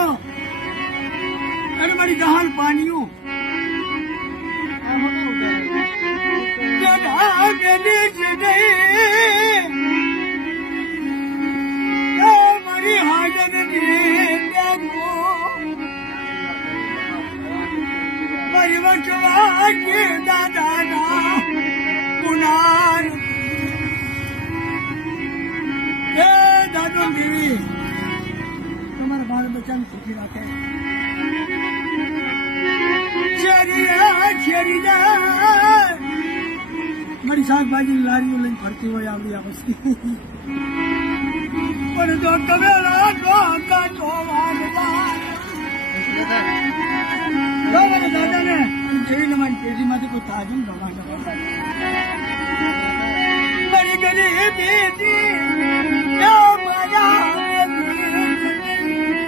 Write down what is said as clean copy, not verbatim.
નો અને મારી ગહાણ પાણીઓ દાદા બેની છે નહીં મારી હાજર મારી વચવા કે દાદા પુનાર એ દાદો દેવી તમારા બાળ બચ્ચાને સુખી રાખે શેરી જાય મારી શાકભાજી લારીઓ લઈને ફરતી હોય આવડી આ વસ્તી પણ જો તમે દાદાને જોઈને મારી પેઢીમાંથી કોઈ તાજું ભગવાન મારી ગરીબી